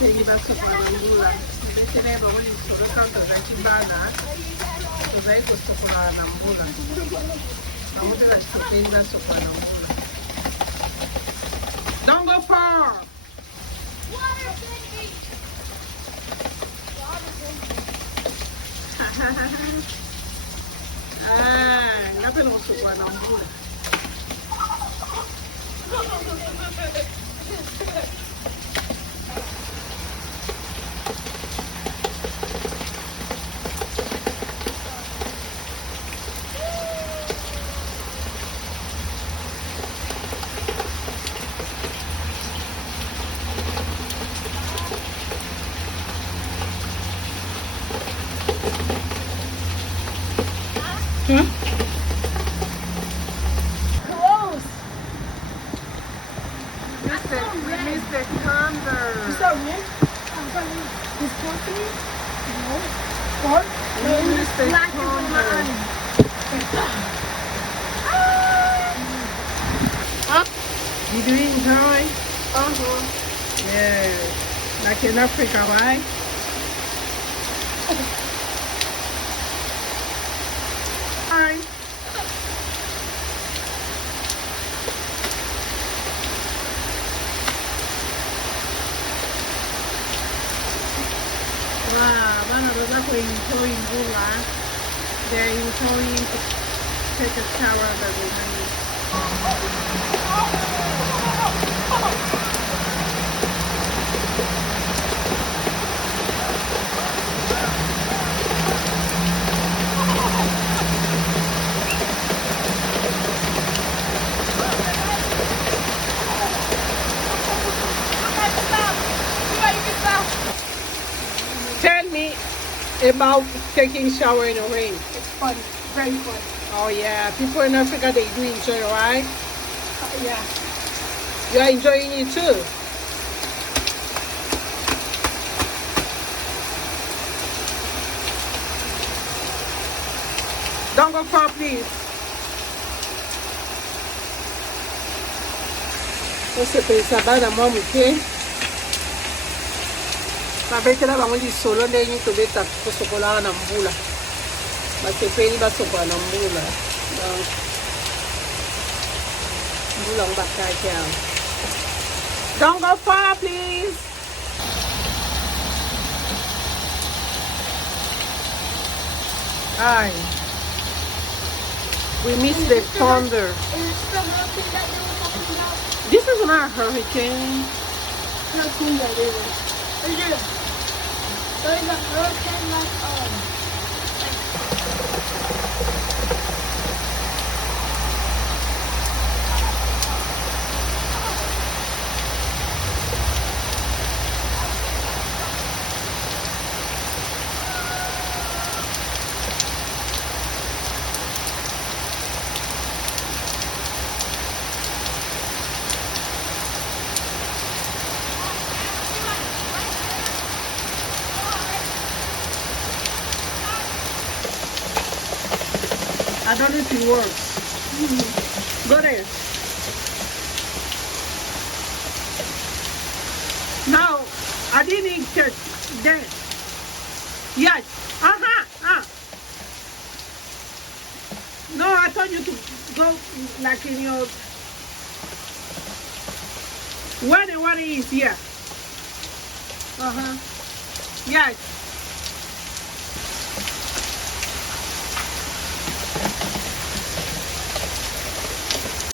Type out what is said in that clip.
Peggy basso qua la nulla. Invece lei va lì solo tanto da Chibana. Cos'è questo qua la nambula? Ma vuoi la Peggy basso qua la nulla. Don't go far! Water baby. Ngaphe lo su kwa nambula. Close. We missed the thunder. Is that wind? Is company? No. What? We missed the Black is in my thunder. eyes. You do enjoy? Yeah. Like in Africa, right? Hi. Wow, bana da za ku enjoy Ngula. They're enjoying to take a shower that they need. Tell me about taking shower in the rain. It's fun. Very fun. Oh yeah, people in Africa they do enjoy, right? Yeah. You are enjoying it too. Don't go far, please. Ose pensa bana mwa muke. Babetela bango lisolo ndenge tobeta kosokola na mbula. Basepeli basokola na mbula. Donc mbula ngo bakaki awa. Don't go far, please. Hi. We missed the thunder. Is the hurricane that they were talking about? This is not a hurricane. Hurricane that they were. Is it? There's a hurricane like I don't know if it works. Go there. Now, I didn't catch that. Yes. No, I told you to go like in your where the water is here. Yes.